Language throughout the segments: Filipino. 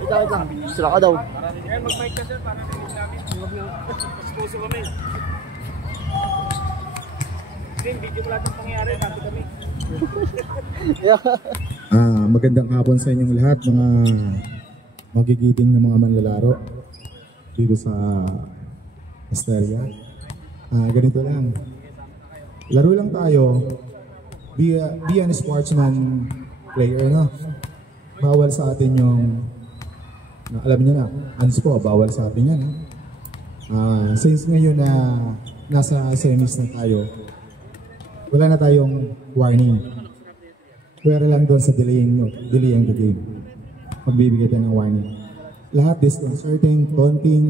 Ikaw lang. Sila ka daw. Mag-mic ka sir para narinig namin. Puso kami. Video mo lahat ng pangyayari. Pati kami. Magandang hapon sa inyong lahat, mga magigiting na mga manlalaro dito sa Estrella. Ganito lang. Laro lang tayo. Be an sportsman player, no? Bawal sa atin yung, alam niyo na, po, bawal sa atin yan. Since ngayon na nasa semis na tayo, wala na tayong warning. Pwera lang doon sa delaying the game. Magbibigay tayo ng warning. Lahat disconcerting, taunting,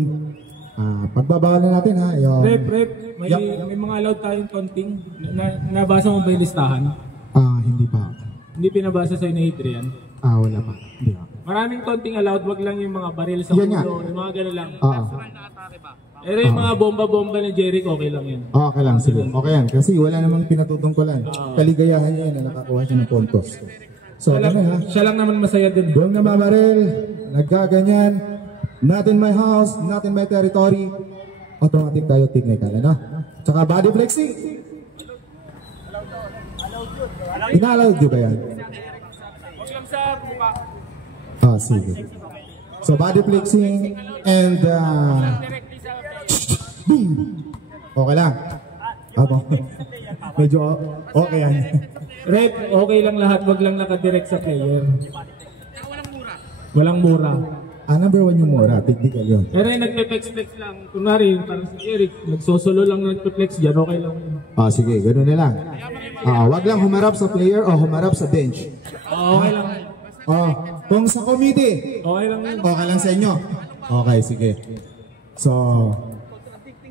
pagbabawal na natin ha. Yung... Rep, may mga allowed tayong taunting. Nabasa mo ba yung listahan? Hindi pa. Hindi pinabasa sa'yo na Adrian? Wala pa. Hindi pa. Maraming taunting allowed, wag lang yung mga baril sa ulo, yung mga gano'n lang. Pero yung mga bomba-bomba ni Jeric, okay lang yan. Okay lang, sige. Okay yan. Kasi wala namang pinatutungkulan. Kaligayahan niya yan na nakakuha siya ng puntos. So, siya lang naman masaya din. Buong namamaril, nagkaganyan, not in my house, not in my territory, automatic tayo technical, ano? Tsaka body flexing. Ina-allowed nyo ba yan? Huwag lang sa mukha. Sige. So, body flexing and boom! Okay lang. Medyo okay yan. Rep, okay lang lahat, wag lang nakadirect sa player. Walang mura. Number 1 yung mura, technical yun. Pero yung nagpe-flex lang, kunwari, parang si Eric, nagsosolo lang nagpe-flex dyan, okay lang. Sige, ganoon na lang. Wag lang humarap sa player o humarap sa bench. Okay lang. Kung sa committee, okay lang yun. Okay lang sa inyo. Okay, sige. So,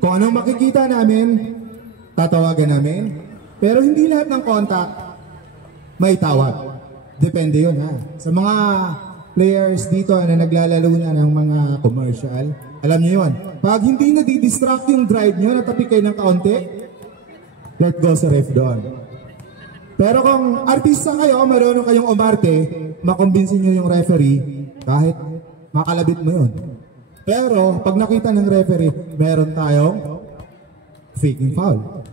kung anong makikita namin, tatawagan namin. Pero hindi lahat ng contact may tawag. Depende yun ha. Sa mga players dito na naglalaro na ng mga commercial, alam niyo yun. Pag hindi nadidistract yung drive nyo, natapik kayo ng kaunti, let go sa ref doon. Pero kung artista kayo, marunong kayong umarte, makumbinsin nyo yung referee, kahit makalabit mo yun. Pero pag nakita ng referee, meron tayong faking foul.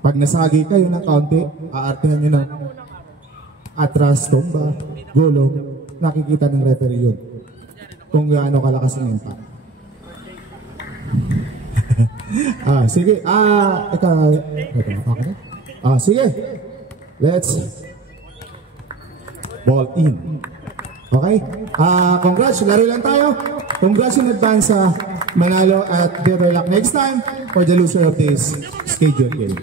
Pag nasagi kayo ng kaunti, aartihan nyo ng atras, tumba, gulong, nakikita ng referee yun. Kung gaano kalakas ang impact. Sige. Okay. Sige. Let's ball in. Okay? Congrats. Laro lang tayo. Congrats in advance sa manalo at better luck next time for the loser of this schedule game.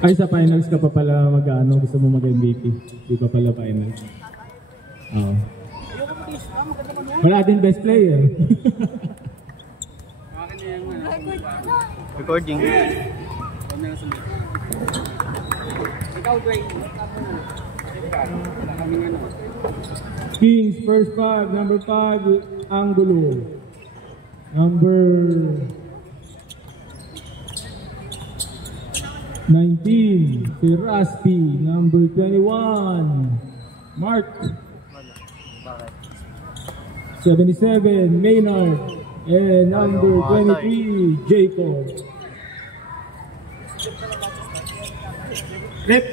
Ay, sa finals ka pa pala mag-ano, gusto mo mag-MVP. Di pa pala finals. Wala din best player. Recording. Kings, first 5, number 5, Angulo. Number 19, si Raspi. Number 21, Mark. 77, Maynard. And number 23, Jacob. Rep.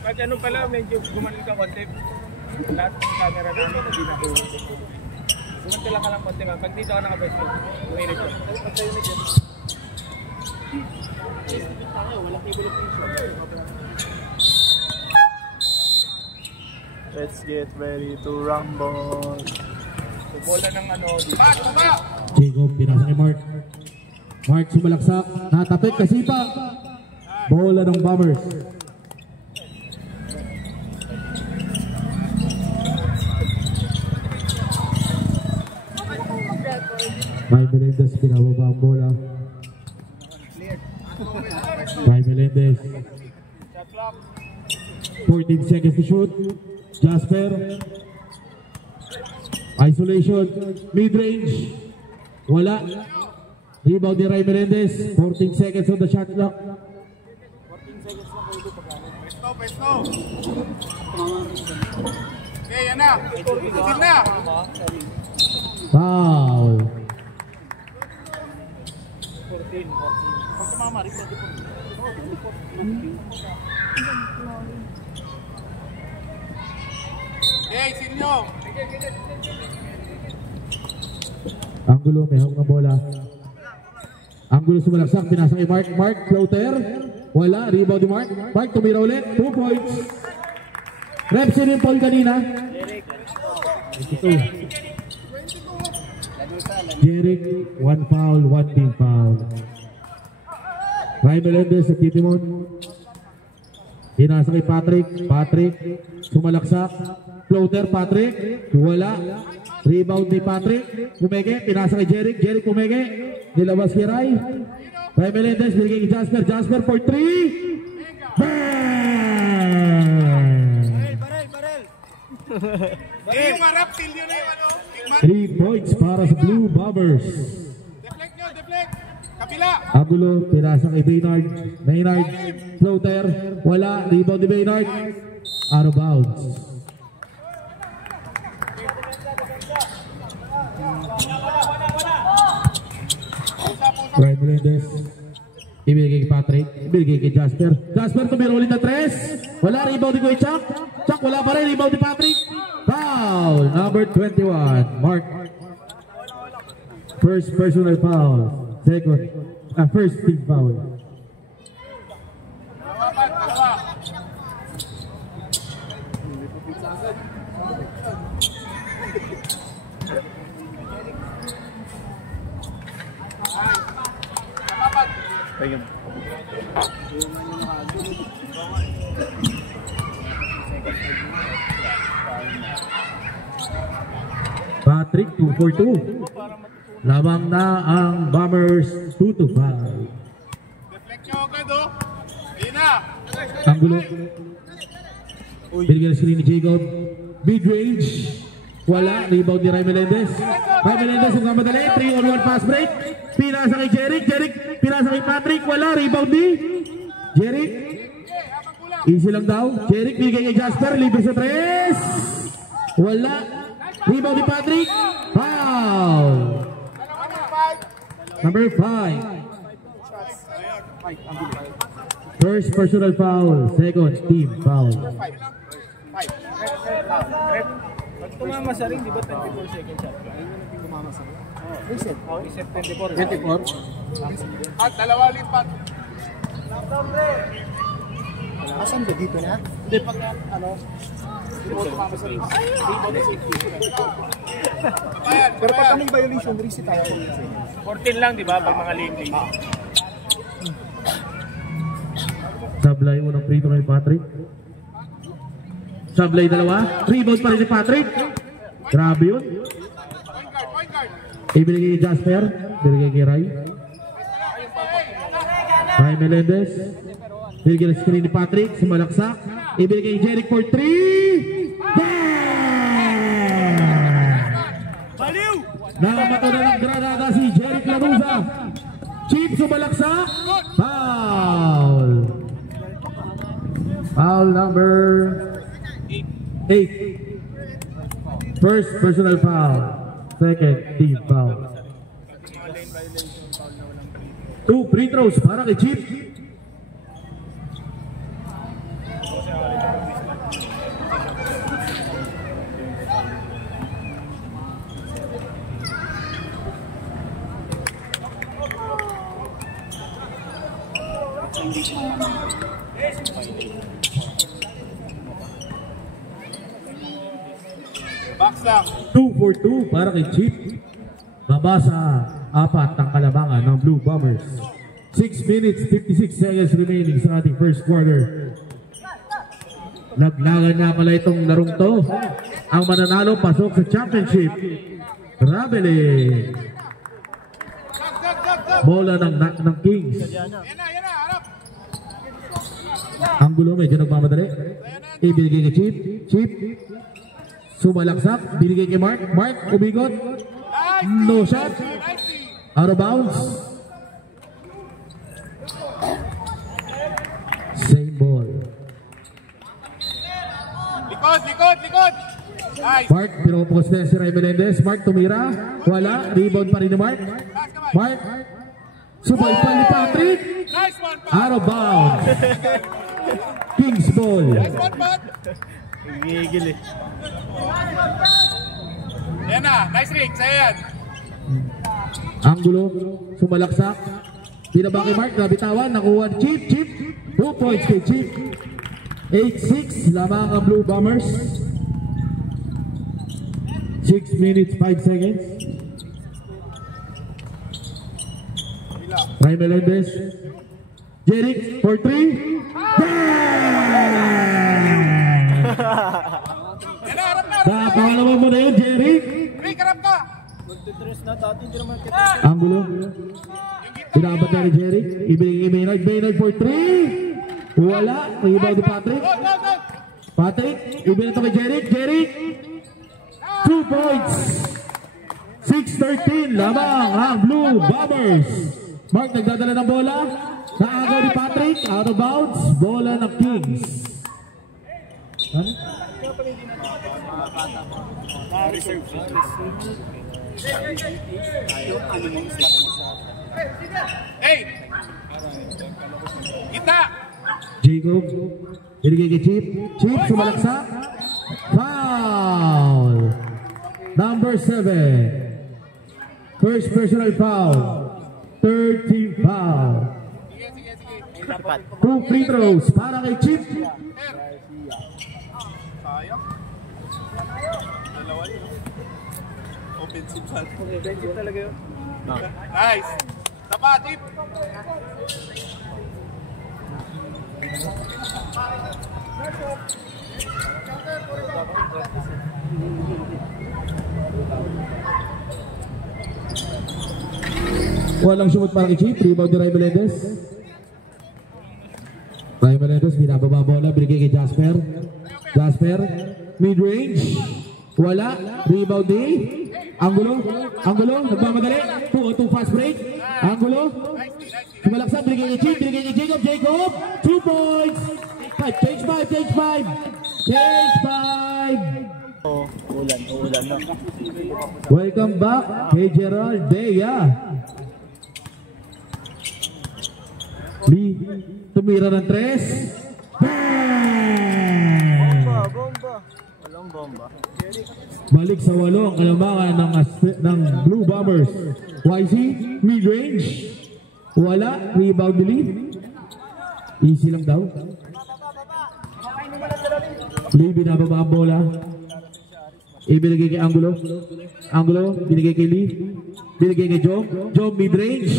Pag ano pala, medyo gumanin ka konti. Lahat ng camera namin, hindi na ko. Gumanti lang ka lang konti. Pag dito ka naka-best, umirit ko. Pag tayo na dyan. Let's get ready to rumble. Bola ng ano. Jacob, pinasa kay Mark. Mark sumalaksak, natapik, kasipa. Bola ng Bombers. May Melendez, pinababa ang bola. May Melendez. 14 seconds to shoot. Jasper. Isolation. Mid-range. Wala. Rebound ni Ray Melendez. 14 seconds on the shot clock. Pesto. Okay, yan na. Itin na. Foul. Okay, sinyo. Angulo, may hawak ng bola. Angulo sumalaksak, pinasa kay Mark. Mark, floater. Wala, rebound ni Mark. Mark, tumira ulit. 2 points. Reps yun yung foul kanina. 22. Jeric, 1 foul, 1 team foul. Ray Melendez sa Titimon. Pinasa kay Patrick. Patrick, sumalaksak. Floater, Patrick. Wala. Rebound ni Patrick. Pumege, pinasa kay Jeric. Jeric pumege. Nilabas kay Ray. Ray Melendez, binigay kay Jasper. Jasper for 3. Yung harap, till yun na yung ano. 3 points para sa Blue Bombers. Deflect nyo, deflect. Kabila. Agulo, pinasa kay Baynard. Baynard, floater. Wala, rebound ni Baynard. Out of bounds. Ray Melendez. Ibigay kay Patrick. Ibigay kay Jasper. Jasper tumira ulit na 3. Wala, rebound ni Kuya Chuck. Chuck, wala pa rin, rebound ni Patrick. Foul, number 21. Mark. First personal foul. Second, first team foul. Ayun. Patrick, 2 for 2. Lamang na ang Bombers, 2 to 5. Deflect nyo agad, oh. Ayun na. Angulo. Binigyan ng screen ni Jacob. Mid-range. Wala. Rebound ni Ray Melendez. Ray Melendez ang kamadali. 3-on-1 fast break. Pinasa kay Jeric. Jeric. Pinasa kay Patrick. Wala. Rebound ni Jeric. Easy lang daw. Jeric binigay kay Jasper. Libre sa 3. Wala. Rebound ni Patrick. Foul. Number 5. First personal foul. Second team foul. Pag tumama sa ring, di ba 24 seconds shot? Reset. Reset 24. At dalawa lipat. Asan ba dito na? Hindi, pag ano, hindi mo tumama sa ring. Pero pag kaming violation, reset tayo. 14 lang, di ba? Pag mga lane. Sablay unang free throw kay Patrick. Sablay dalawa. Rebound pa rin si Patrick. Grabe yun. Ibinigay kay Jasper. Ibinigay kay Ray. Ray Melendez. Ibinigay ng screen ni Patrick. Sumalaksak. Ibinigay kay Jeric for 3. Baliw! Nakamato na ng granada si Jeric Lanuza. Chip sumalaksak. Foul. Foul number 8. First personal foul. Second team foul. 2 free throws para kay Chip. Box lang. 2 for 2 para kay Chip. Baba sa 4 ang kalabangan ng Blue Bombers. 6 minutes 56 seconds remaining sa ating first quarter. Naglagan na pala itong larong to. Ang mananalo pasok sa championship. Rabele. Bola ng Kings. Yan na, harap. Angulo medyo nagmamadali. Ibinigay kay Chip. Chip. Sumalaksak. Binigay kay Mark. Mark umigot. No shot. Out of bounds. Same ball. Likod, likod, likod! Nice! Mark, pinupos na si Ray Melendez. Mark, tumira. Wala. Rebound pa rin ni Mark. Mark. Subay pa ni Patrick. Nice one, Pat! Out of bounds. Kings ball. Nice one, Pat! Gigil eh. Yan na, nice rig, sa'yo yan. Anggulo. Sumalaksak. Pinaba kay Mark. Nabitawan. Nakuha ni Chip. Chip. 2 points kay Chip. 8-6. Lamang ang Blue Bombers. 6 minutes, 5 seconds. Ray Melendez. Jeric for 3. Yan na, harap na, Sa pangalawa mo na yun, Jeric. Rick, harap ka! Anggulo. Pinabat na ni Jeric. Ibinigay Maynard for 3. Wala. Rebound ni Patrick. Go, go, go! Patrick. Ibinata kay Jeric. Jeric. 2 points. 6-13. Lamang ang Blue Bombers. Mark nagdadala ng bola. Naagaw ni Patrick. Out of bounds. Bola ng Kings. Ano? Hey! Gitna! Jacob. Binigay kay Chip. Chip sumalaksak. Foul. Number 7. First personal foul. 13 foul. Sige, sige, sige. 2 free throws para kay Chip. Sayang. Dalawa yun. Offensive foul. Offensive talaga yun. Nice! Tapa, Chip! Walang shoot para kay Chip. Rebound ni Ray Melendez. Ray Melendez, binababa ang bola. Binigay kay Jasper. Jasper, mid-range. Wala. Rebound ni Anggulo. Anggulo, nagmamadali. 2-2 fast break. Anggulo. Sumalaksak. Binigay kay Chip. Binigay kay Jacob. Jacob. 2 points. Change 5. Change 5. Change 5. Ulan na. Welcome back kay Gerald Bea. Lee, tumira ng 3. Bang! Bomba. Walang bomba. Balik sa 8 ang kalamangan ng Blue Bombers. YC, mid-range. Wala, rebound ni Lee. Easy lang daw. Lee, binababa ang bola. Ibinigay kay Anggulo. Anggulo, binigay kay Lee. Binigay kay Joe. Joe, mid-range.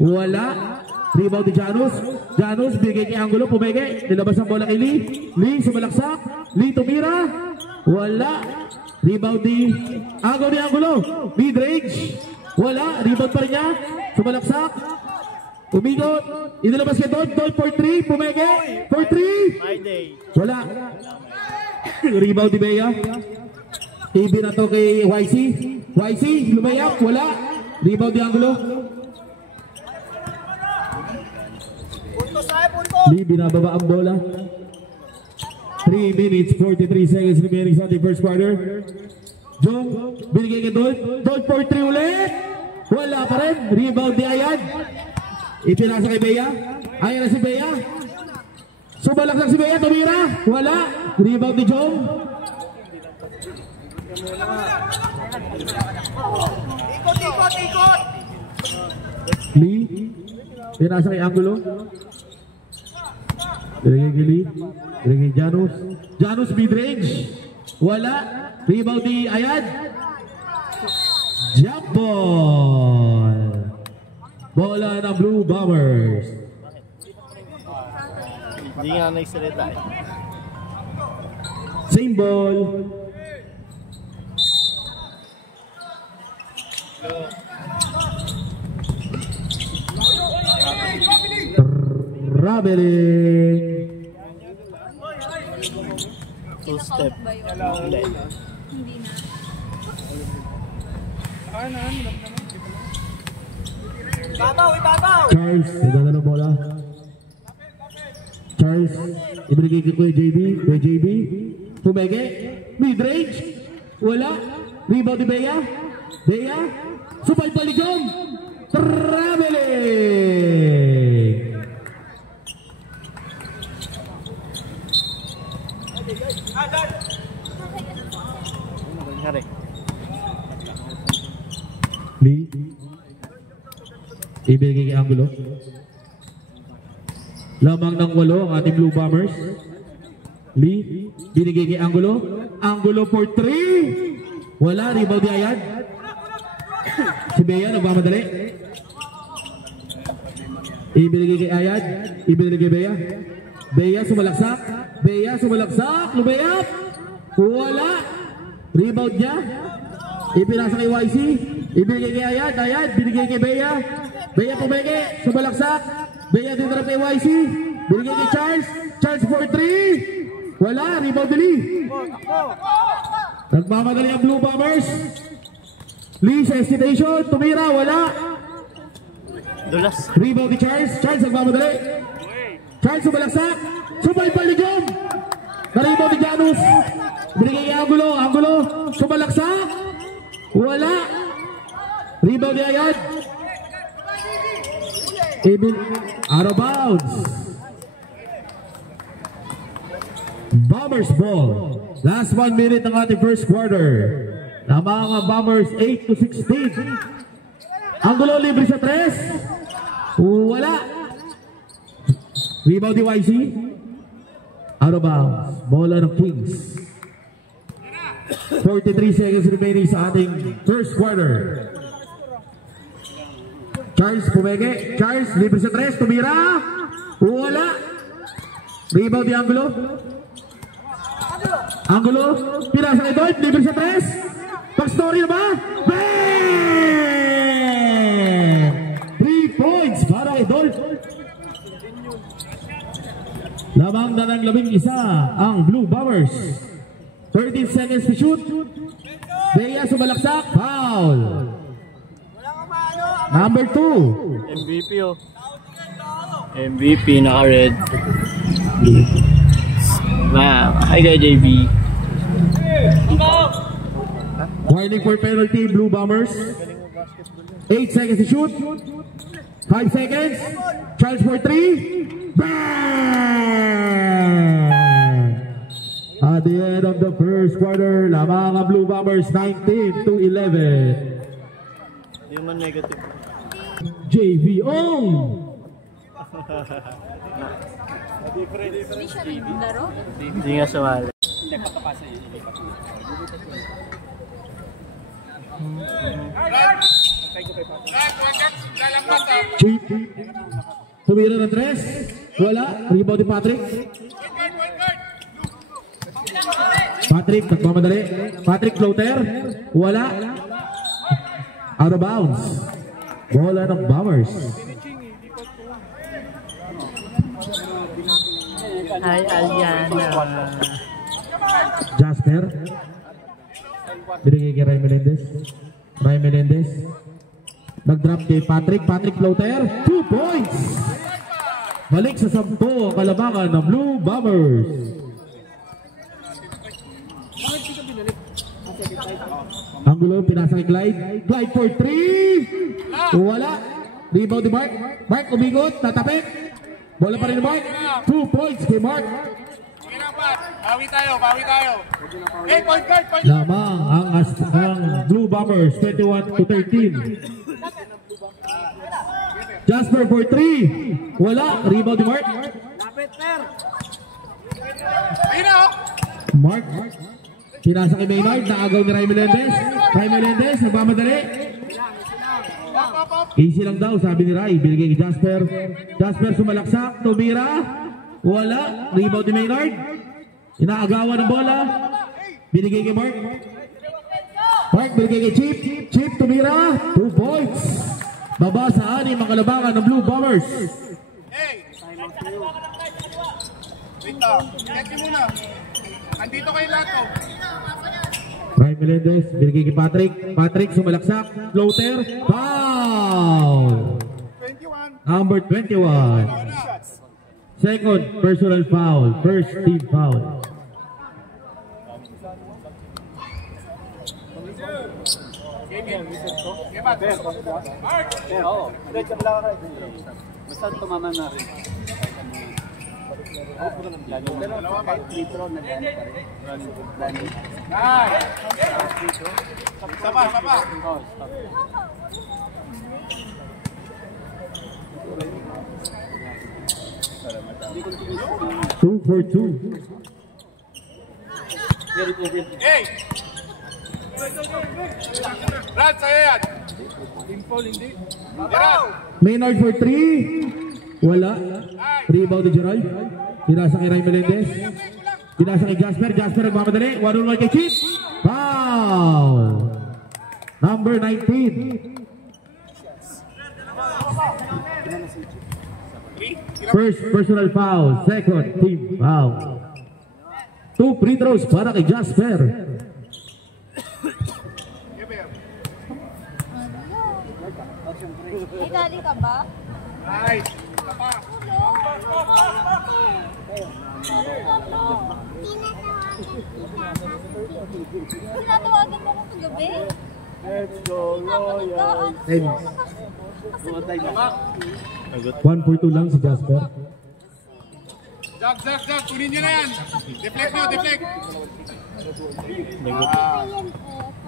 Wala. Rebound ni Janus. Janus, binigay kay Anggulo. Pumege. Nilabas ang bola kay Lee. Lee, sumalaksak. Lee, tumira. Wala. Rebound ni Anggulo ni Anggulo. Mid-range. Wala. Rebound pa rin niya. Sumalaksak. Umigot. Inilabas kay Don. Don for 3. Pumege. For 3. Wala. Rebound ni Bea. Ibinato kay YC. YC, lumayap. Wala. Rebound ni Anggulo. Lee, binababa ang bola. 3 minutes, 43 seconds remaining sa ating first quarter. Jong, binigay kay Don. Don for 3 ulit. Wala pa rin. Rebound ni Ayan. Ipinasa kay Bea. Ayan na si Bea. Sumalaksak si Bea. Tumira. Wala. Rebound ni Jong. Ikot! Lee. Pinasa kay Anggulo. Binigay kay Lee. Binigay kay Janus. Janus mid-range. Wala. Rebound ni Ayad. Jump ball. Bola ng Blue Bombers. Hindi nga nagsalita eh. Same ball. Traveling. Two step. Hindi. Ano? Charlie Charles, nadadala bola. Charles, ibigay kay Kuya JB. Kuya JB, Pumege, mid-range, wala. Rebound ni Bea. Bea, supay paligom. Traveling. Lee, ibigay kay Angulo. Lamang ng 8 ang ating Blue Bombers. Lee, binigay kay Angulo. Angulo for 3. Wala, rebound ni Ayad. Si Bea nagmamadali. Ibinigay kay Ayad. Ibinigay kay Bea. Bea sumalaksak. Bea sumalaksak. Lumayap. Wala. Rebound niya. Ipinasa kay YC. Ibinigay kay Ayad. Ayad. Binigay kay Bea. Bea pumege. Sumalaksak. Bea dinarap kay YC. Binigay kay Charles. Charles for 3. Wala. Rebound ni Lee. Nagmamadali ang Blue Bombers. Lee sa hesitation. Tumira. Wala. Dulas. Rebound ni Charles. Charles nagmamadali. Charles sumalaksak. Subay paligom. Na-rebound ni Janus. Binigay kay Angulo. Angulo sumalaksak. Wala. Rebound ni Ayad. Out of bounds. Bombers ball. Last 1 minute ng ating first quarter. Na mga Bombers 8-16. Angulo libre sa 3. Wala. Rebound ni YC. Out of bounds. Bola ng Kings. 43 seconds remaining sa ating first quarter. Charles pumege. Charles libre sa 3. Tumira. Wala. Rebound ni Angulo. Angulo. Pinasa kay Doyd. Libre sa 3. Pag-story na ba? Bang! 3 points para kay Doyd. Lamang na ng 11 ang Blue Bombers. 13 seconds to shoot. Bea sumalaksak. Foul. Number 2. MVP oh. MVP naka-red. Hi guys, JB. Warning for penalty, Blue Bombers. 8 seconds to shoot. 5 seconds. Charge for 3. Bang! At the end of the first quarter, lamang ang Blue Bombers 19-11. Hindi man negative. JV Ong! Hindi nga sumali. Cheap. Tumira ng 3. Wala. Rebound ni Patrick. Patrick, nagmamadali. Patrick floater. Wala. Out of bounds. Bola ng Bombers. Hi, Aliana. Jasper. Binigay kay Ray Melendez. Ray Melendez. Nag-drop kay Patrick. Patrick floater. 2 points. Balik sa 10 ang kalabangan ng Blue Bombers. Angulo, pinasa kay Clyde. Clyde for 3. Wala. Rebound ni Mark. Mark umigot. Tatapik. Bola pa rin ni Mark. 2 points kay Mark. Bawi tayo, bawi tayo. Hey, point guard, point guard. Lamang ang Blue Bombers 21-13. Jasper for 3. Wala. Rebound ni Mark. Mark. Pinasa kay Maynard. Naagaw ni Ray Melendez. Ray Melendez. Nagmamadali. Easy lang daw, sabi ni Ray. Binigay kay Jasper. Jasper sumalaksak. Tumira. Wala. Rebound ni Maynard. Inaagawan ng bola. Binigay kay Mark. Mark binigay kay Chip. Chip tumira. 2 points. Baba sa 6 ang kalabangan ng Blue Bombers. Hey! Wait lang. Check muna. Andito kayo lahat ko. Ray Melendez. Binigay kay Patrick. Patrick sumalaksak. Floater. Foul. 21. Number 21. Second personal foul. First team foul. Basta tumama na rin. Kahit litro na Sapa. 2 for 2. Hey! Brad, sa'yo yan! Info, hindi. Gerald! Maynard for 3. Wala. Rebound ni Gerald. Pinasa kay Ray Melendez. Pinasa kay Jasper. Jasper nagmamadali. 1-on-1 kay Chief. Foul. Number 19. First personal foul. Second team foul. 2 free throws para kay Jasper. Ay, galing ka ba? Nice! Sapa! Tinatawagan mo kong kagabi? Let's go, Royal. 1 for 2 lang si Jasper. Jag, kunin nyo na yan! Deflect nyo, deflect!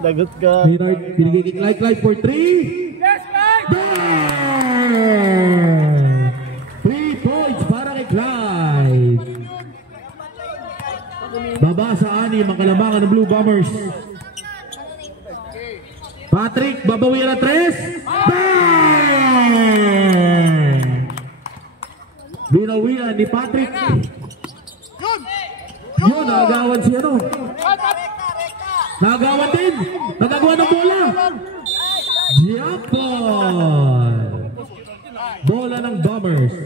Lagot ka. Maynard, binigay kay Clyde for 3. Yes, Mike! Bang! 3 points para kay Clyde. Baba sa 6 ang kalamangan ng Blue Bombers. Patrick, babawi na 3. Bang! Binawian ni Patrick. Yun, nagawan si ano. Nagawan din. Nagagawa ng bola. Japon. Bola ng Bombers.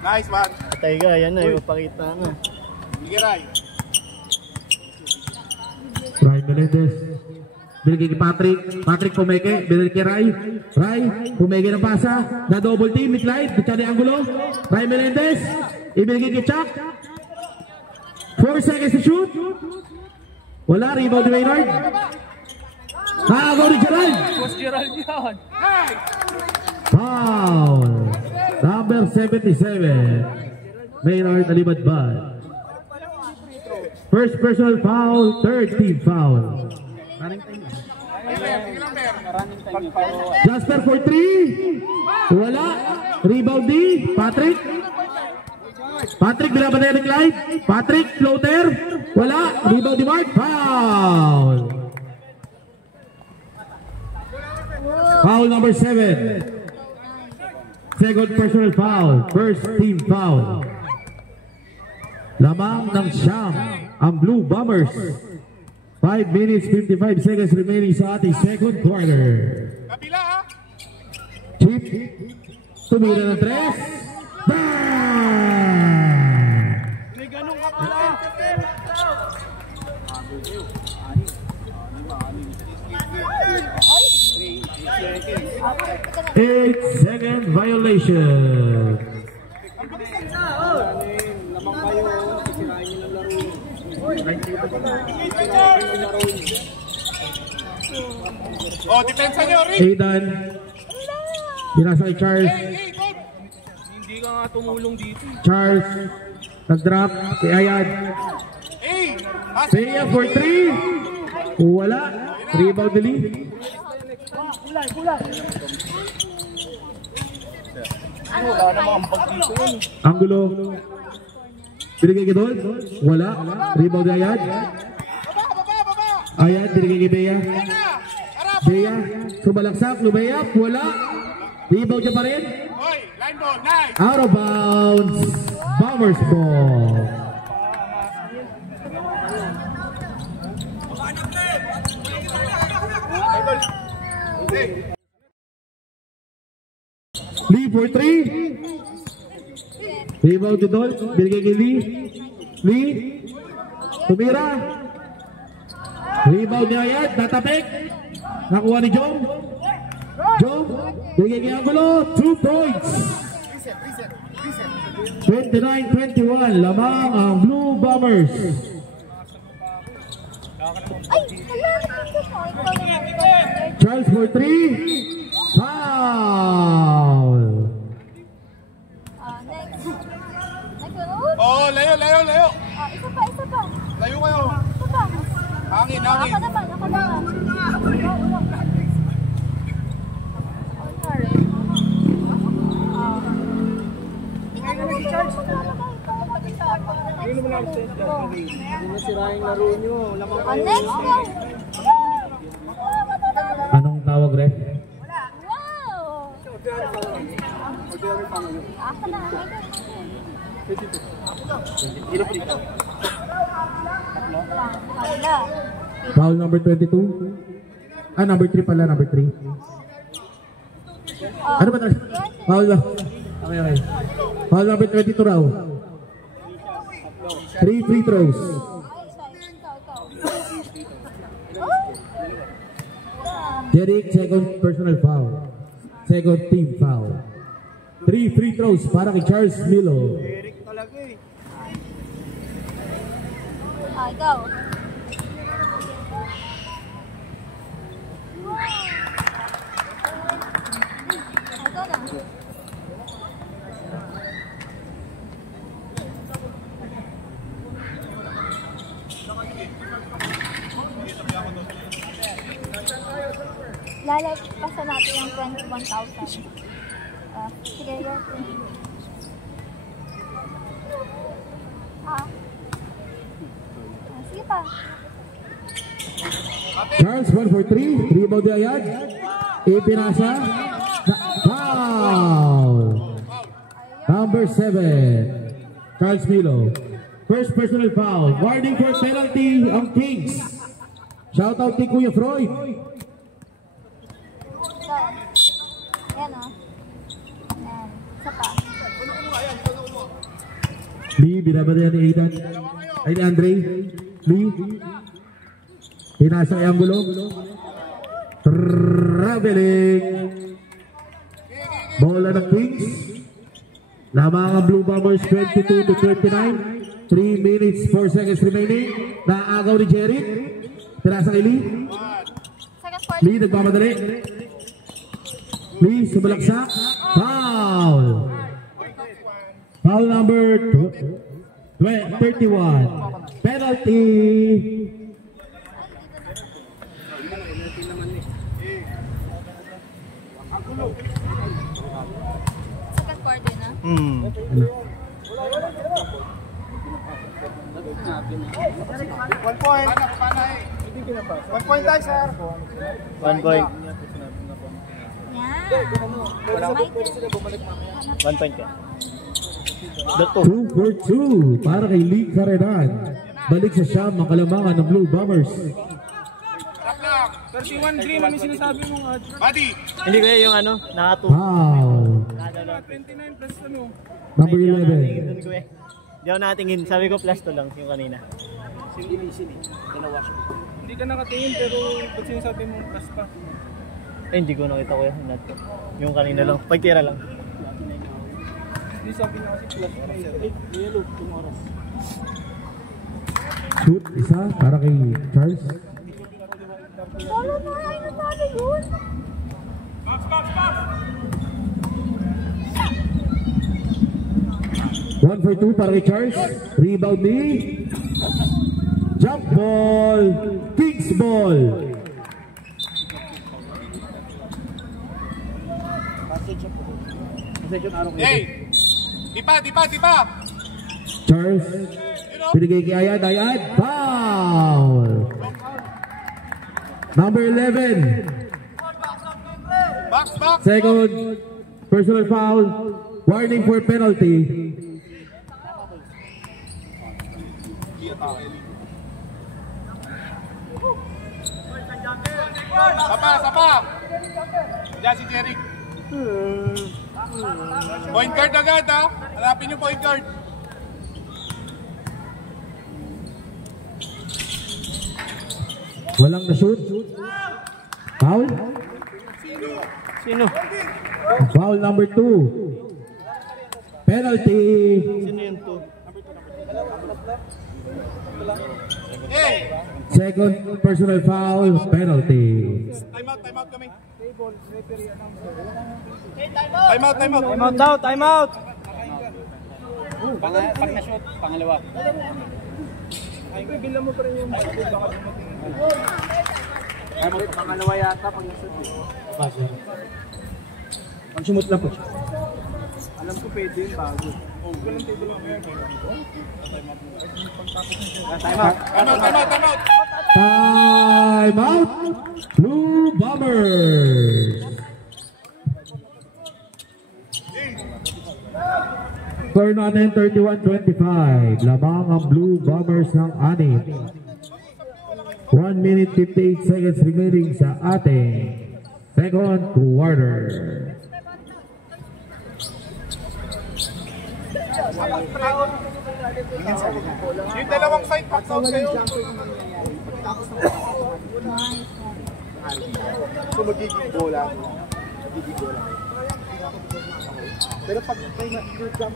Nice, man! Patay ka, yan na, ipapakita na. Sige, Ray! Ray Melendez. Binigay kay Patrick. Patrick pumeke. Binigay kay Ray. Ray pumeke ng pasa. Na double team ni Clyde. Bitsani Angulo. Ray Melendez. Ibinigay kay Chuck. 4 seconds to shoot. Wala. Rebound ni Maynard. Nakagaw ni Gerald. Gerald yun. Foul. Number 77. Maynard Alibadbad. First personal foul. Third team foul. Jasper for 3. Wala. Rebound D. Patrick. Patrick binabantay ni Clyde. Patrick floater. Wala. Rebound ni Mark. Foul. Foul number 7. Second personal foul. First team foul. Lamang ng siyam ang Blue Bombers. 5 minutes 55 seconds remaining sa ating second quarter. Kabila, ha? Chip. Tumira ng 3. Bang! May ganun ka pala! 8-second violation. Oh, depensa nyo, Rick! Aidan. Pinasa kay Charles. Hey, God! Hindi ka nga tumulong dito. Charles. Nag-drop. Kay Ayad. Hey! Pass! Peya for 3. Wala. Rebound ni Lee. Angulo. Binigay kay Dol. Wala. Rebound ni Ayad. Ayad. Binigay kay Bea. Bea. Sumalaksak. Lumayap. Wala. Rebound niya pa rin. Hoy, line ball, nice! Out of bounds. Bombers ball. Lee for 3. Rebound to Dol. Binigay kay Lee. Lee. Tumira. Rebound ni Ayad, tatapik. Nakuha ni Jom. Jom, bigay kay Angulo, 2 points. 29-21, lamang ang Blue Bombers. Ay, wala. Charles for 3. Foul. Next. Next one. Oh, layo. Isa pa. Layo kayo. Isa pa. Hangin. Ako naman. Sorry. Tingnan mo si Charles. Hindi mo na absent. Nasirahin laro nyo. Lamang kayo. Next go. Anong tawag, Ref? Wow. Aka na. Wala. Foul number 22. Number 3 pala, number 3. Ano ba tayo? Foul lang. Okay. Foul number 22 raw. 3 free throws. Jeric, second personal foul. Second team foul. 3 free throws para kay Charles Milo. Eric talaga eh. Ikaw. Ikaw na. Lalagpasan natin yung 21,000. Sige, go. Sige pa. Charles, 1 for 3. Rebound ni Ayad. Ipinasa. Foul. Number 7. Charles Milo. First personal foul. Warning for penalty ang Kings. Shoutout kay Kuya Freud. Yan o. Yan. Isa pa. Lee, binabarihan ni Aidan. Ay ni Andre. Lee. Pinasa kay Angulo. Traveling. Bola ng Kings. Lamang ang Blue Bombers 22-29. 3 minutes 4 seconds remaining. Naagaw ni Jeric. Pinasa kay Lee. Second part. Lee nagmamadali. Lee sumalaksak. Foul. Foul number 31. Penalty. Second quarter na. 1 point. 1 point tayo, sir. 1 point. Yan. Michael. 1 point ka. The 2 for 2 para kay Lee Carenan. Balik sa siyam ang kalamangan ng Blue Bombers. 31 green, ano yung sinasabi mo nga? Buddy! Hindi ko yung ano, nakatu. Foul. 29 plus ano? Number Hindi 11. ko eh. Hindi ako natingin. Sabi ko plus 2 lang yung kanina. Hindi ka nakatingin pero ba't sinasabi mo plus pa? Eh, hindi ko nakita ko yung nat ko. Yung kanina lang. Pagtira lang. Hindi sabi niya kasi plus pa. Yellow, yung oras. Shoot, isa para kay Charles. Wala na nga yung nasabi yun. One for 2 para kay Charles. Rebound ni jump ball. Kings ball. Hey! Di pa! Charles. Pinigay kay Ayad. Ayad. Foul. Number 11. Box! Second personal foul. Warning for penalty. Sapa! Diyan si Jeric. Point guard agad ha. Hanapin yung point guard. Walang na-shoot. Foul? Sino? Foul number 2. Penalty. Sino yun to? Second personal foul, penalty. Time out kami. Time out! Pag na-shoot, pangalawa. Ay, bilang mo pa rin yung Pangalawa yata pag na-shoot. Ang sumot lang po siya. alam ko pwede yung bago. Oh, galang table lang yan. Time out. Time out. Blue Bombers. Score natin 31-25. Lamang ang Blue Bombers ng 6. 1 minute 58 seconds remaining sa ating second quarter. Yung dalawang side, pass out kayo. So magiging bola. Pero pag may jump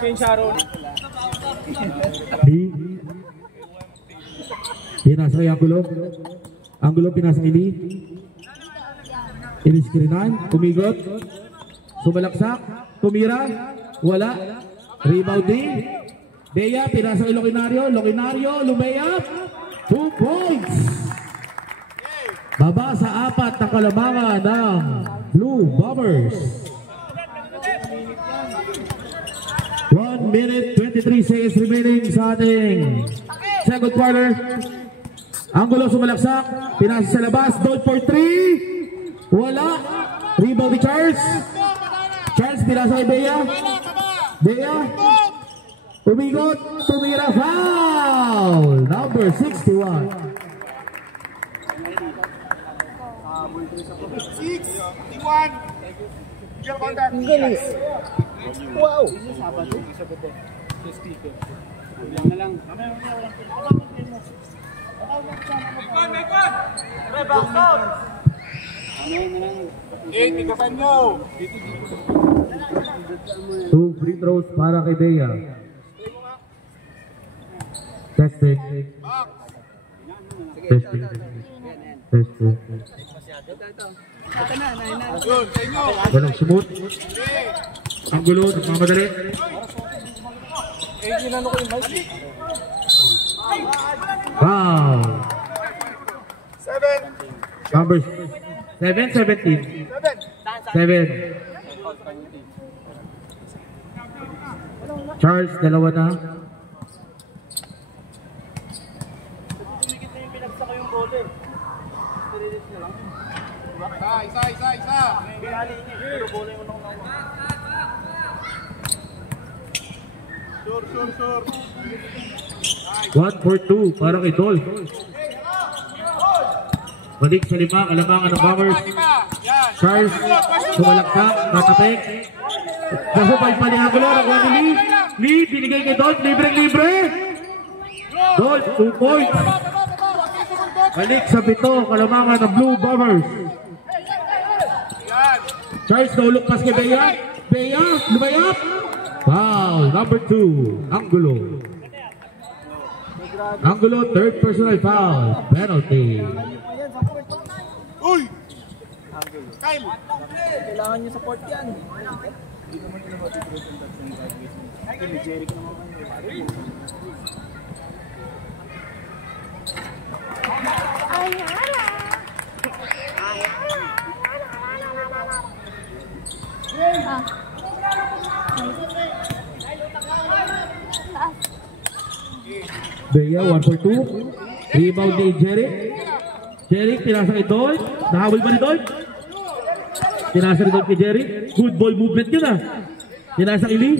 change arrow. Pinasa yung angulo. Angulo pinasa ini. Iniskrinan, umigot, sumalaksak, tumira, wala, rebounding, Bea, pinasa kay Loquinario, lumayap, 2 points. Baba sa 4 ng kalamangan ng Blue Bombers. 1 minute 23 seconds remaining sa ating second quarter. Angulo sumalaksak, pinasa sa labas, down for 3. Wala. Rebound ni Charles. Charles pinasa kay Bea. Umigot. Tumira. Foul. Number 61. 61. Wow. Lang na lang. Tigasan nyo. 2 free throws para kay Bea. Testing. Walang sumut. Ang gulo, nagmamadali. Wow. 7. Numbers 7, 17. 7. Charles, dalawa na. Isa. 1 for 2 para kay Dol. Balik sa 5, kalamangan ng Bombers. Charles, sumalaksak, natapik. Nasupay pa ni Angulo, nakuha ni Lee, binigay kay Dol, libre. Dol, 2 points. Balik sa 7, kalamangan ng Blue Bombers. Charles, naulok pas kay Bea, lumayap. Foul, number 2, Angulo, third personal foul, penalty. Uy! Kyle! Kailangan nyo support yan. Bea, 1 for 2. Rebound ni Jeric, tinasa kay Dol. Nahabol ba ni Dol? Tinasa ni Dol kay Jeric. Good ball movement yun ah. Tinasa kay Lee.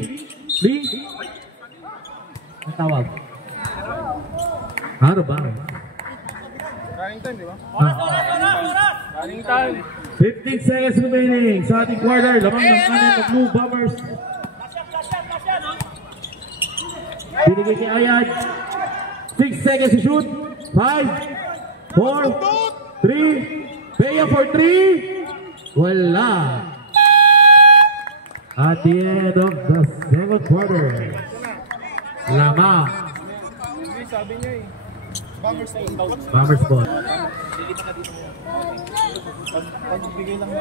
Ang tawag. Ano ba? Running time, di ba? Running time. 15 seconds remaining sa ating quarter. Lamang ng kanin ng Blue Bombers. Binigay kay Ayan. 6 seconds to shoot. 5, 4, 3, Bea for 3. Wala. At the end of the second quarter. Lamang. Sabi niya eh. Bombers ball. Pagbigay lang ng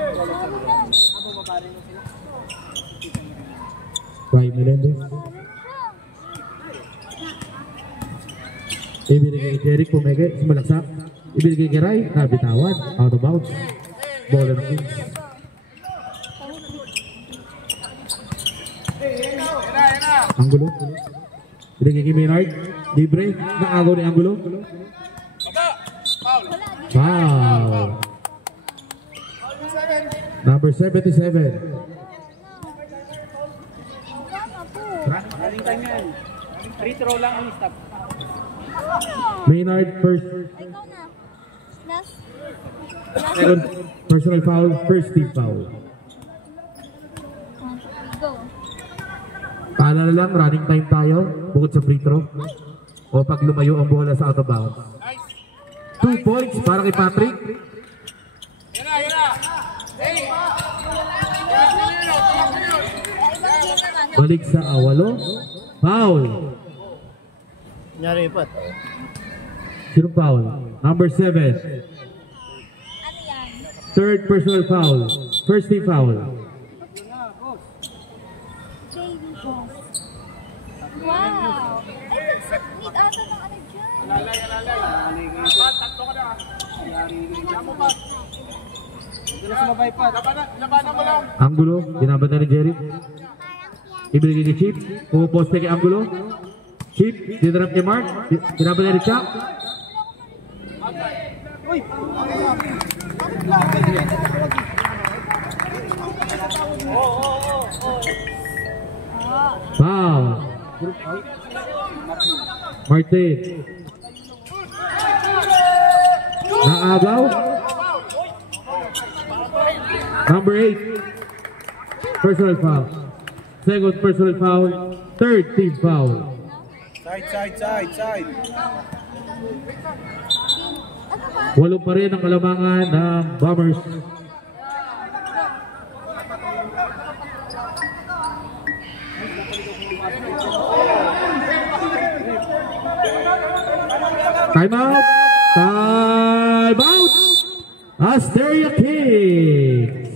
Ray Melendez. Ibinigay kay Jeric Pumege, sumalaksak. Ibinigay kay Ray, nabitawan. Out of bounds. Bola ng Kings. Angulo. Ibinigay kay Maynard. Libre. Naagaw ni Angulo. Foul. Number 77. Galing time yan. Free throw lang ang stop. Maynard first. Ikaw na. Last. Second personal foul. First team foul. Go. Paalala lang, running time tayo. Bukod sa free throw. O pag lumayo ang bola sa out of bounds. 2 points para kay Patrick. Balik sa awalo. Foul. Nyari pat. Sinong foul? Number 7. Ano yan? Third personal foul. First team foul. Baby boss. Wow. Ay, need ata ng ano dyan. Tatlo ka na. Kaya mo pa. Hindi na sumabay pa. Labanan mo lang. Angulo. Binabata ni Jerry. Ibigay kay Chip. Puposte kay Angulo. Chip. Dinarap kay Mark. Binabata ni Chuck. Foul. Martin. Naagaw. Number 8. Personal foul. Second personal foul. Third team foul. Side. Walo pa rin ang kalamangan ng Bombers. Time out! Time out! Asteria Kings!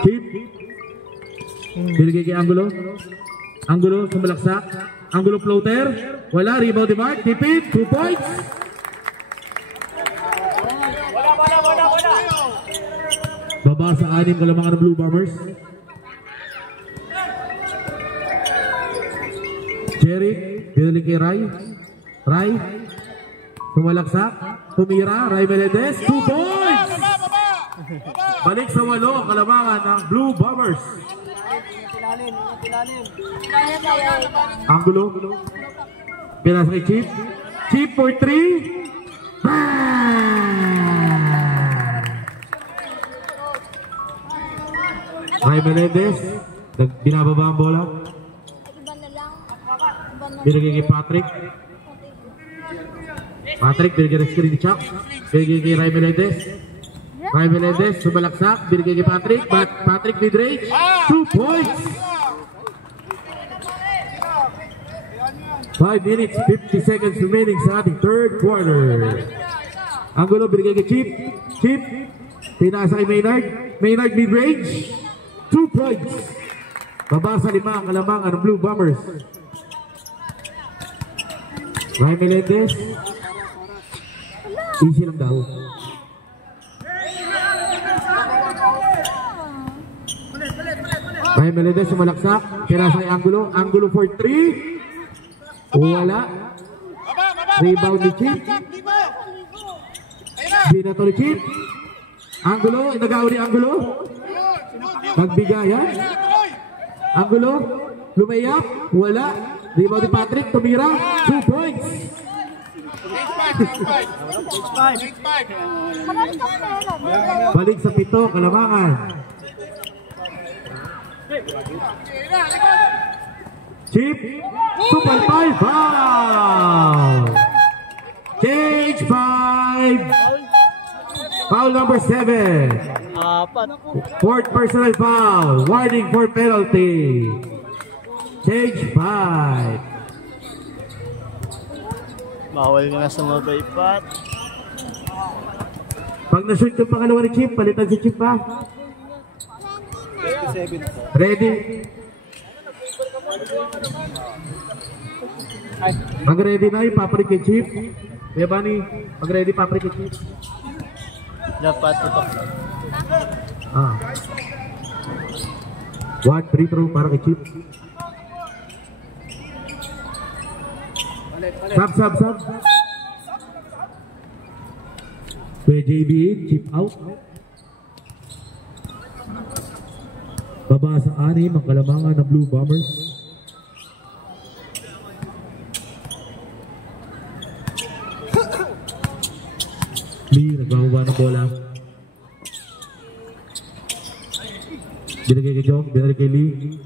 Chip. Binigay kay Angulo. Angulo sumalaksak. Angulo floater. Wala. Rebound ni Mark. Tipid. 2 points. Baba sa 6 kalamangan ng Blue Bombers. Jerry. Binigay kay Ray. Ray. Sumalaksak. Tumira. Ray Melendez. 2 points. Balik sa 8 kalamangan ng Blue Bombers. Angulo. Pinasa kay Chip. Chip for 3. Ray Melendez. Binababa ang bola. Iba na lang. Binigay kay Patrick. Patrick, binigay ng screen ni Chuck. Binigay kay Ray Melendez. Ray Melendez, sumalaksak. Binigay kay Patrick. Patrick mid-range. 2 points. 5 minutes, 50 seconds remaining sa ating third quarter. Angulo, binigay kay Chip. Chip, pinasa kay Maynard. Maynard mid-range. 2 points. Baba sa 5 ang kalamangan ng Blue Bombers. Ray Melendez. Easy lang daw. Ray Melendez sumalaksak. Pinasa kay Angulo. Angulo for 3. Wala. Rebound ni Chip. Binato ni Chip. Angulo. Inagaw ni Angulo. Magbigayan. Angulo. Lumayap. Wala. Rebound ni Patrick. Tumira. 2 points. Balik sa 7 kalamangan. Chip, Super 5, foul! Change 5! Foul number 7. Apat. Fourth personal foul. Warning for penalty. Change 5. Bawal ka na sumabay, Pat. Pag na-shoot yung pangalawa ni Chip, palitan si Chip pa. Ready? Pag ready na, ipaparik kay Chip. Kaya ba ni? Pag ready, paparik kay Chip. Dapat ito. 1 free throw para kay Chip. Sub. Kaya JB, Chip out. Baba sa 6 ang kalamangan ng Blue Bombers. Lee, nagbababa ng bola. Binigay kay Jong, binigay kay Lee.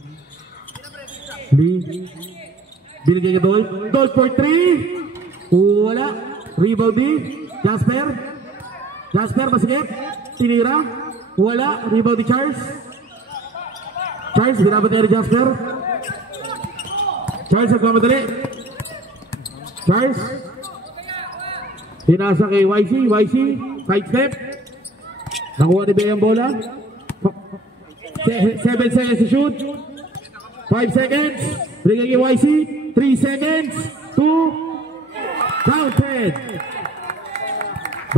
Binigay kay Dolph. Dolph for 3. Wala. Rebound D. Jasper, masigit. Tinira. Wala. Rebound D. Charles, binabatay ni Jasper. Charles, nagmamadali. Pinasa kay YC, side step. Nakuha ni Bea ang bola. 7 seconds to shoot. 5 seconds. Bigay kay YC. 3 seconds. 2. Counted.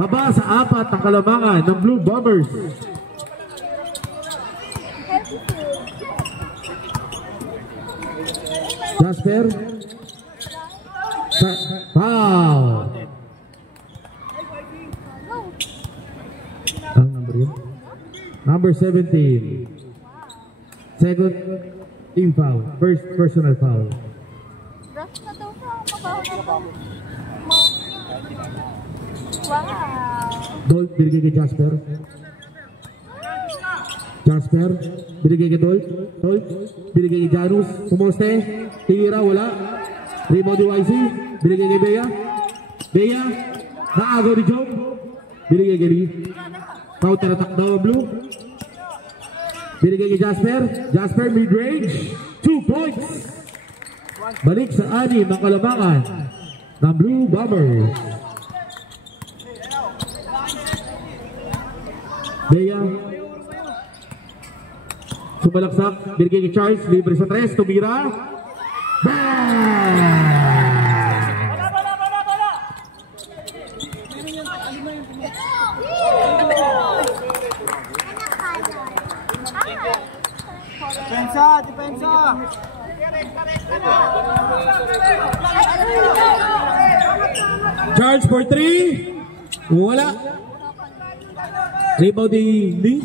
Baba sa 4 ang kalamangan ng Blue Bombers. Jasper. Foul. Ang number yun? Number 17. Second team foul. First personal foul. Rush na daw sa mabaho na daw. Wow. Dolph, binigay kay Jasper. Binigay kay Dolph. Binigay kay Janus. Pumoste. Tira, wala. Rebound ni YC. Binigay kay Bea. Naagaw ni Joe. Binigay kay Lee. Counter attack daw ang Blue. Binigay kay Jasper mid-range. 2 points. Balik sa 6 ng kalamangan ng Blue Bombers. Bea. Sumalaksak. Binigay kay Charles. Libre sa 3. Tumira. Bang! Depensa. Charge for 3. Wala. Rebound ni Lee.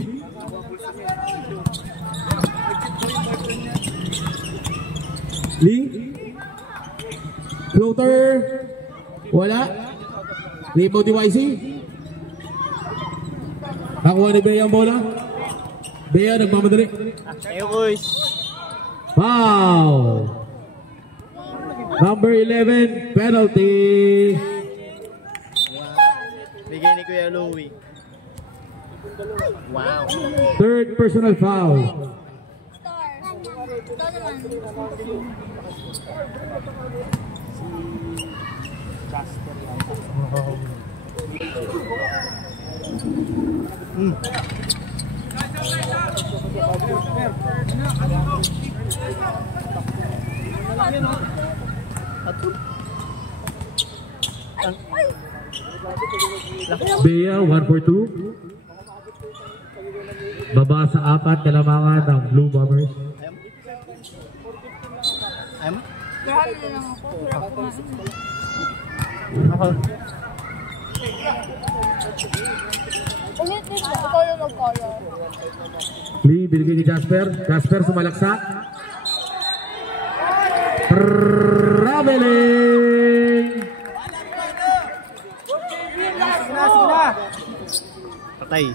Floater. Wala. Rebound ni YC. Nakuha ni Bea ang bola. Bea nagmamadali. Ayo boys. Foul. Number 11, penalty. Bigay ni Kuya Louie. Wow. Third personal foul. Bea, 1 for 2. Baba sa 4 kalamangan ng Blue Bombers. Ulit din ba? Ikaw yung mag-kaya. Lee, binigay kay Jasper sumalaksak. Traveling. Patay.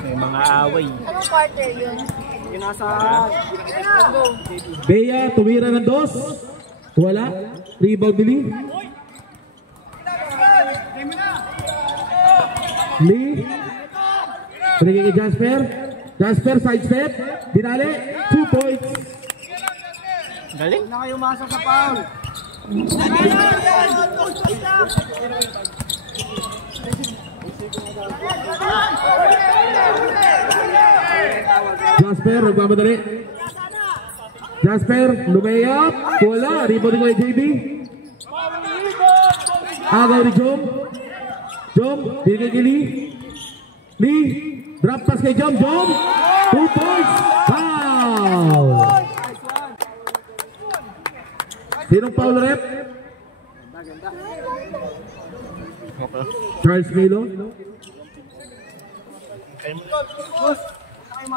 May mga away. Anong quarter yun? Bea, tumira ng 2. Wala. Rebound ni Lee. Pinigay kay Jasper. Jasper, side step. Dinali. 2 points. Galing. Na kayo masa sa foul. Jasper, nagmamadali. Jasper, lumayap. Wala. Rebound ni JB. Agaw ni Jom. Jom, binigay kay Lee. Lee, drop pass kay Jom. Jom, 2 points. Foul. Sinong foul rep? Charles Milo.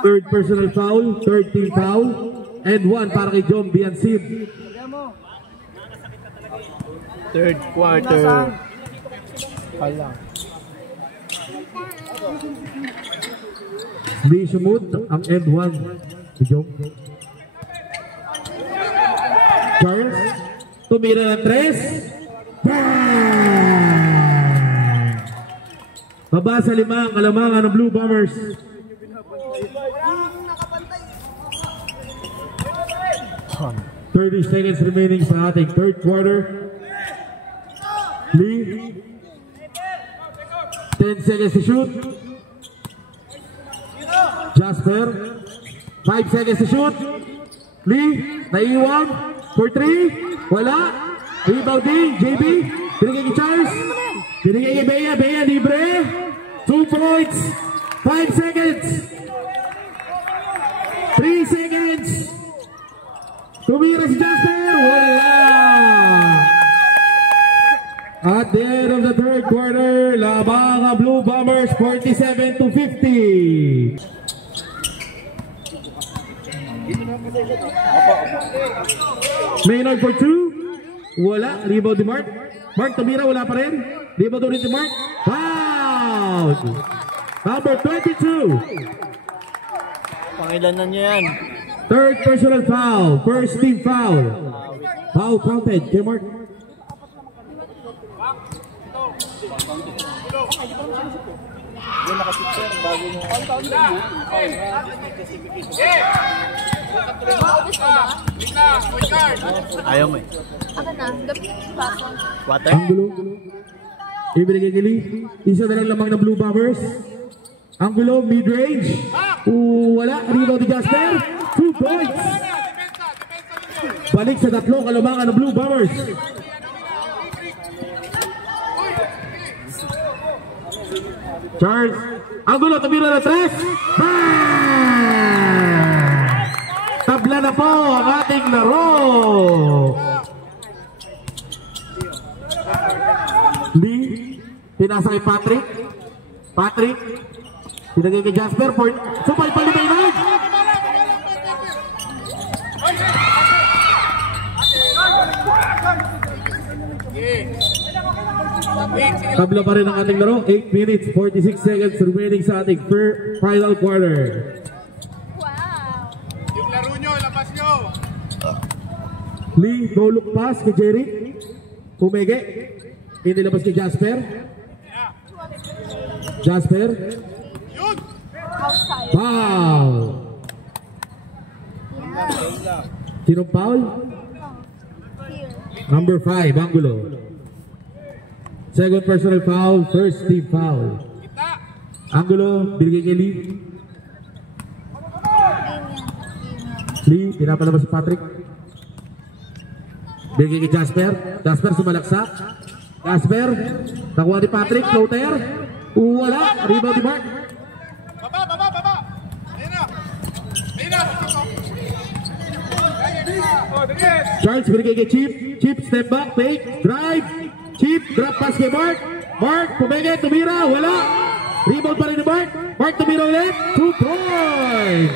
Third personal foul, third team foul, and 1 para kay Jom Biansib. Third quarter. Hala. Lee sumut ang end 1 si Jom. Charles, tumira ng 3. Bang! Baba sa 5 ang kalamangan ng Blue Bombers. 30 seconds remaining sa ating third quarter. Lee, 10 seconds to shoot. Jasper, 5 seconds to shoot. Lee, naiwan for 3. Wala. Rebounding, JB. Binigay kay Charles. Binigay kay Bea. Bea, libre. 2 points. 5 seconds. 3 seconds. Tumira si Jasper. Wala. At the end of the third quarter, labang ang Blue Bombers 47-50. Maynard for 2. Wala. Rebound ni Mark. Mark, tumira. Wala pa rin. Rebound ulit ni Mark. Foul. Number 22. Pangilan na niya yan. Third personal foul. First team foul. Foul counted. Kay Mark. Ayaw mo eh. Ako na, Water? Angulo. Ibinigay kay Lee. Isa na lang lamang ng Blue Bombers. Angulo, mid-range. Wala. Rebound ni Jasper. 2 points. Balik sa 3 kalamangan ng Blue Bombers. Charles. Angulo, tumira na 3. Tabla na po ang ating laro. Lee, pinasa kay Patrick. Patrick, pinagay kay Jasper. Supay pa ni Maynard. Tabla pa rin ang ating laro. 8 minutes, 46 seconds remaining sa ating final quarter. wow. Yung laro nyo, labas nyo. Lee, no look pass kay Jerry. Pumege. Inilabas kay Jasper. Jasper. Outside. Foul. Yeah. Sinong foul? Here. Number 5, Angulo. Second personal foul, first team foul. Angulo, binigay kay Lee. Lee, pinapalabas si Patrick. Binigay kay Jasper. Jasper sumalaksak. Jasper, nakuha ni Patrick, floater. Wala, rebound ni Mark. Baba, baba, baba. Ayun na. Ayun na. Oh, dikit. Charles, binigay kay Chip. Chip, step back, take, drive. Chip, drop pass kay Mark. Mark, pumenge, tumira, wala. Rebound pa rin ni Mark. Mark, tumira ulit. 2 points.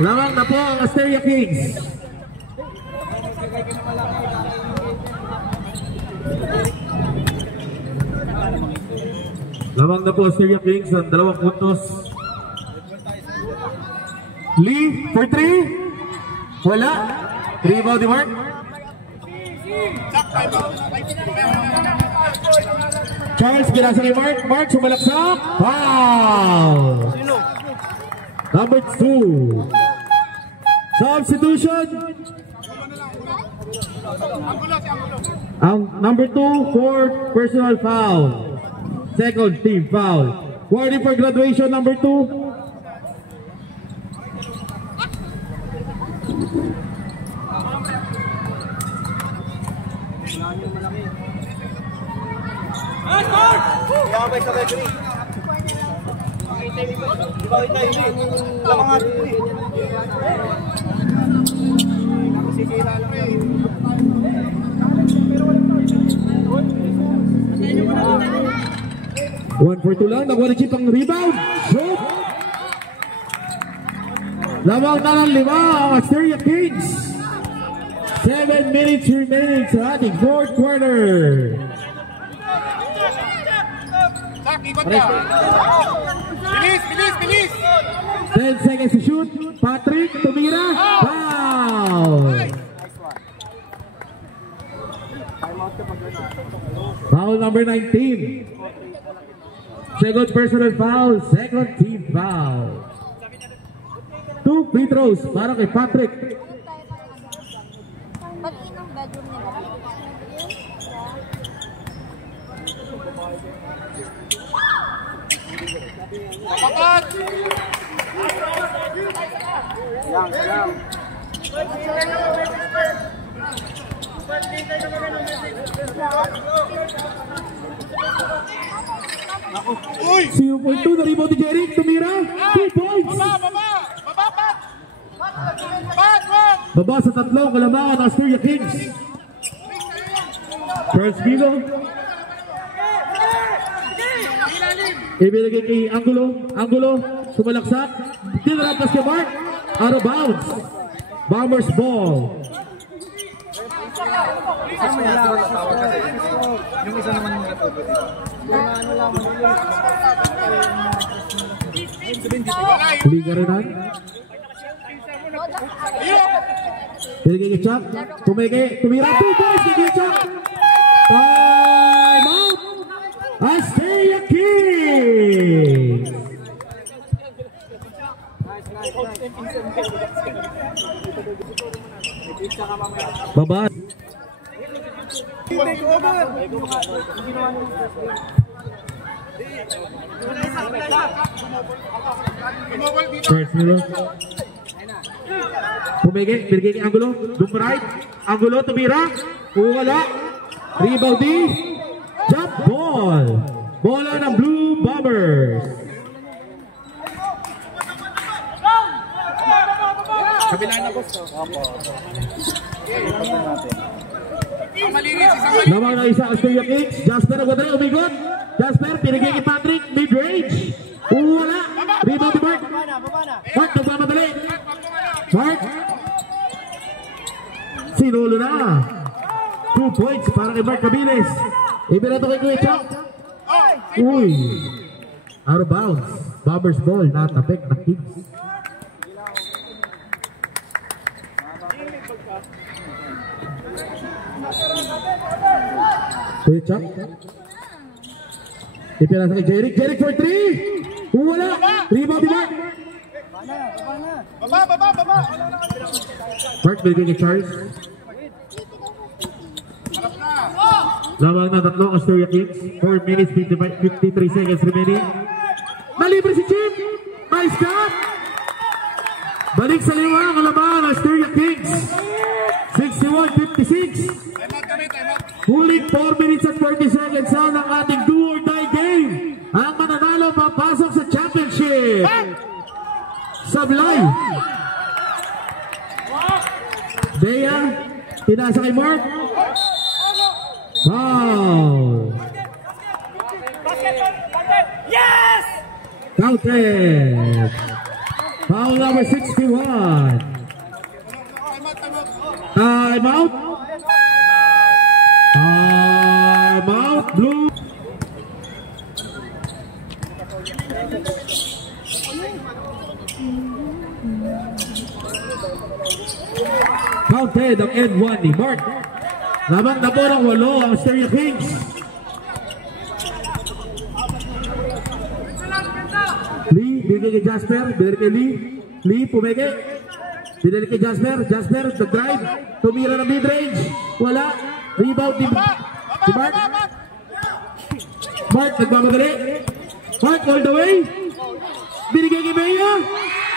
Lamang na po ang Asteria Kings. Lamang na po Asteria Kings ang 2 puntos. Lee for 3. Wala. Rebound ni Mark. Charles, ginasa kay Mark. Mark, sumalaksak. Foul. Number 2. Substitution. Ang number 2 for personal foul. Second team foul. Warning for graduation number 2. Yabay sa referee. Di ba kita hindi? Lamangan ko eh. Nakasisira lang eh. 1-4-2 lang. Nakuha ni Chip ang rebound. Shoot! Lamang na ng 5 ang Asteria Kings. 7 minutes remaining sa ating fourth quarter. Bilis, bilis, bilis! 10 seconds to shoot. Patrick, tumira. Foul! Foul number 19. Second personal foul. Second team foul. 2 free throws para kay Patrick. Mag-inong bedroom nila. Kapat! Salam. 0.2 na rebound ni Jeric. Tumira. 2 points. Baba sa 3 kalamangan ng Asteria Kings. First Vigo. Ibinigay kay Angulo. Angulo. Sumalaksak. Tinrapas kay Mark. Out of bounds. Bombers ball. Yung isa naman yung natubod. Liga rin han. Binigay kay Chuck. Tumira. 2 points kay Chuck. Time out. Asteria Kings. Baba. First nilo. Binigay kay Angulo. Doom right. Angulo tumira. Wala. Rebound di. Jump ball. Bola ng Blue Bombers. Kabila na, boss. Lamang na isa Asteria Kings. Jasper Aguadre umigot. Jasper pinigay kay Patrick. Mid-range. Wala. Rebound ni Mark. Mark nagmamadali. Mark. Sinulo na. 2 points para kay Mark Cabilis. Ibinato kay Kuya Chuck. Uy. Out of bounds. Bombers ball. Natapik na Kings. Kuya Chuck. Ipinasa kay Jeric. Jeric for 3. Wala. Rebound ni Mark. Baba! Mark binigay kay Charles. Lamang na 3 Asteria Kings. 4 minutes 53 seconds remaining. Malibre si Chip. Nice cut. Balik sa 5 kalaban Asteria Kings. 61-56. Huling 4 minutes at 40 seconds ng ating do or die game. Ang mananalo papasok sa championship. Sablay. Dea. Tinasa kay Mark. Foul. Yes! Counted. Foul number 61. Time out. Time out. Blue. Counted ang end 1 ni Mark. Lamang na po ng 8 ang Asteria Kings. Lee, binigay kay Jasper, binigay kay Lee. Lee, pumeke. Binigay kay Jasper, Jasper, nag-drive. Tumira ng mid-range. Wala. Rebound ni Mark. Mark, nagmamadali. Mark, all the way. Binigay kay Bea.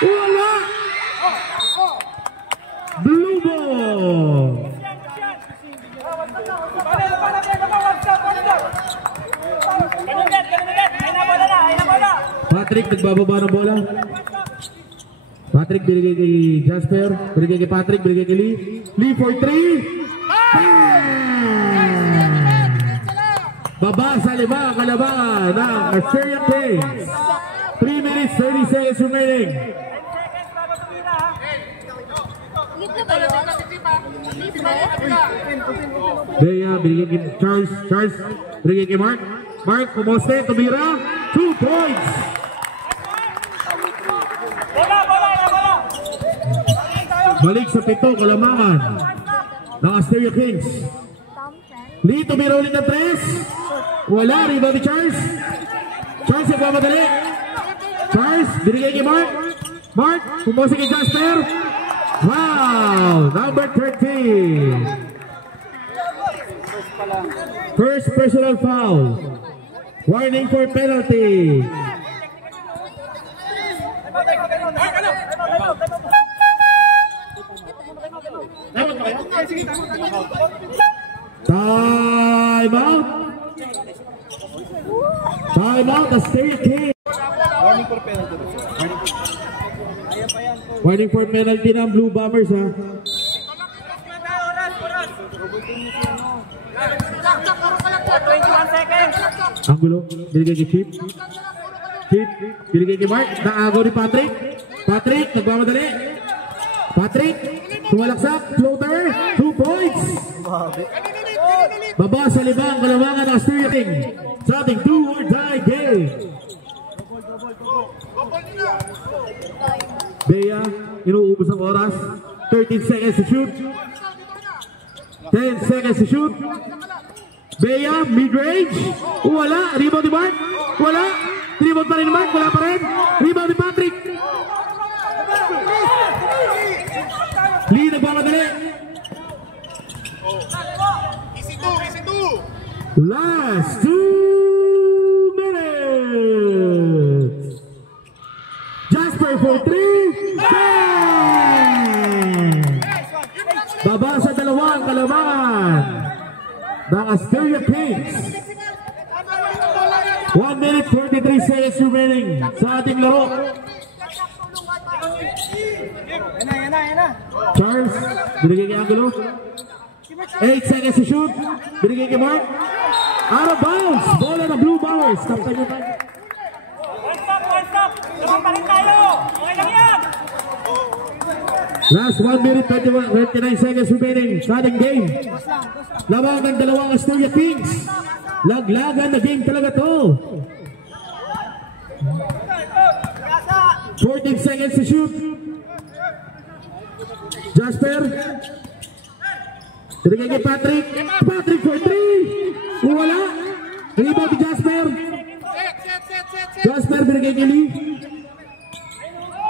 Wala. Blue ball. Patrick, nagbababa ng bola. Patrick, binigay kay Jasper. Binigay kay Patrick, binigay kay Lee. Lee for 3. Baba sa 5 ang kalabangan ng Asteria Kings. 3 minutes, 30 seconds remaining. Bea, binigay kay Charles. Charles, binigay kay Mark. Mark, pumoste, tumira. 2 points. Balik sa 7, kalamangan ng Asteria Kings. Lee, tumira ulit ng 3. Wala, rebound ni Charles. Charles, nagmamadali. Charles, binigay kay Mark. Mark, pumoste kay Jasper. Wow, number 13. First personal foul. Warning for penalty. Time out. Time out, Asteria Kings. Warning for penalty. Warning for penalty ng Blue Bombers, ha. Angulo, binigay kay Chip. Chip, binigay kay Mark. Naagaw ni Patrick. Patrick, nagmamadali. Patrick, tumalaksak. Floater, 2 points. Baba sa 5 ang kalamangan ng Asteria Kings sa ating do-or-die game. Bea, inuubos ang oras. 13 seconds to shoot. 10 seconds to shoot. Bea, mid-range. Wala. Rebound ni Mark. Wala. Rebound pa rin ni Mark. Wala pa rin. Rebound ni Patrick. Lee, nagmamadali. Last 2 minutes. Jasper for 3. Baba sa 2 ang kalamangan ng Asteria Kings. 1 minute 43 seconds remaining sa ating laro. Charles, binigay kay Angulo. 8 seconds to shoot. Binigay kay Mark. Out of bounds. Bola ng Blue Bombers. Kapta nyo tayo. Last 1 minute 29 seconds remaining sa ating game. Lamang ng 2 Asteria Kings. Laglagan na game talaga to. 14 seconds to shoot. Jasper. Binigay kay Patrick. Patrick for 3. Wala. Rebound ni Jasper. Jasper binigay kay Lee.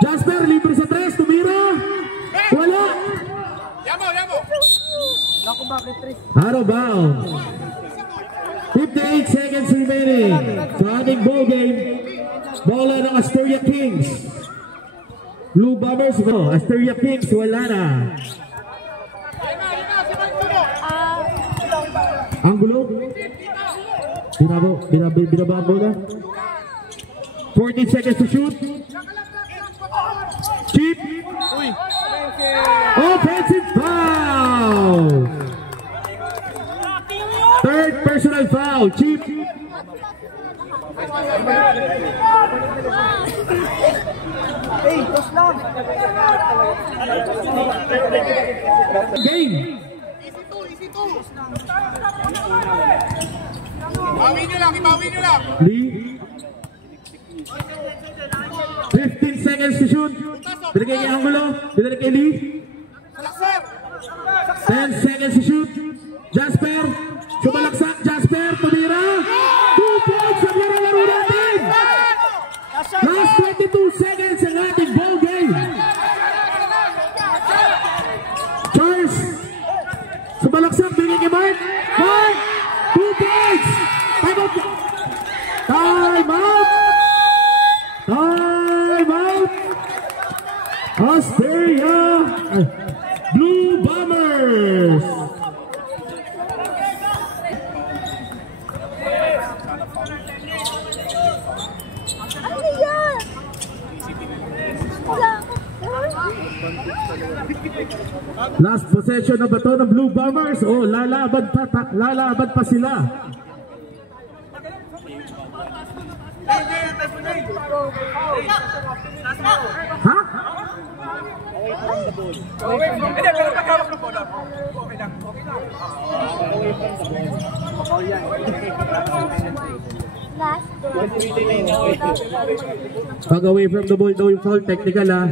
Jasper libre sa 3. Tumira. Wala. Out of bounds. 58 seconds remaining sa ating ball game. Bola ng Asteria Kings. Blue Bombers, no. Asteria Kings, wala na. Angulo. Binaba ang bola. 14 seconds to shoot. Chip. Offensive foul. Third personal foul. Chip. Game. Ibawi nyo lang. Lee. 15 seconds to shoot. Binigay kay Angulo. Binigay kay Lee. 10 seconds to shoot. Jasper, sumalaksak. Jasper, tumira. 2 points ang laro natin. Last 22 seconds ang ating ball game. Charles, sumalaksak. Bigay kay Mark. Mark, 2 points. Time out. Time out. Time out. Asteria Blue Bombers. Ano yan? Last possession na ba ito ng Blue Bombers? Oh, lalaban pa sila. Ha? Pag away from the ball daw yung foul, technical ha.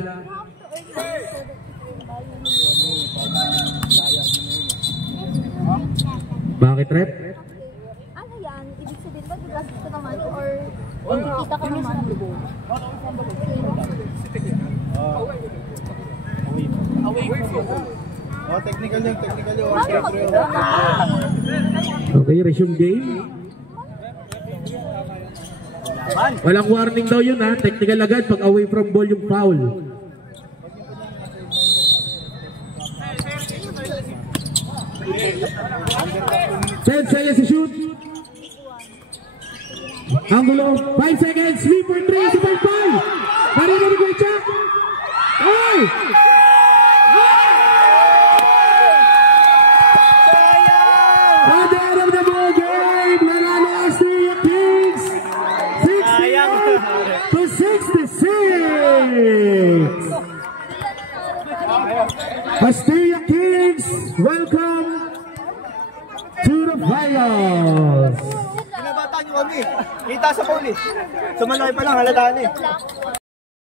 Bakit rep? Ano yan? Ibig sabihin ba diba gusto naman or kikita ka naman? Oh, technical yun. Paano mag-ito? Okay, resume game. Walang warning daw yun ha. Technical agad pag away from ball yung foul. Ten seconds to shoot. Angulo, 5 seconds, 3 for 3, super foul. Narinig ni Kuya Chuck. Ay! At the end of the ball game, nanalo Asteria Kings 60-66. Asteria Kings, welcome to the finals. Binabata niyo kami. Kita sa police. Sumalaki pa lang, halataan eh.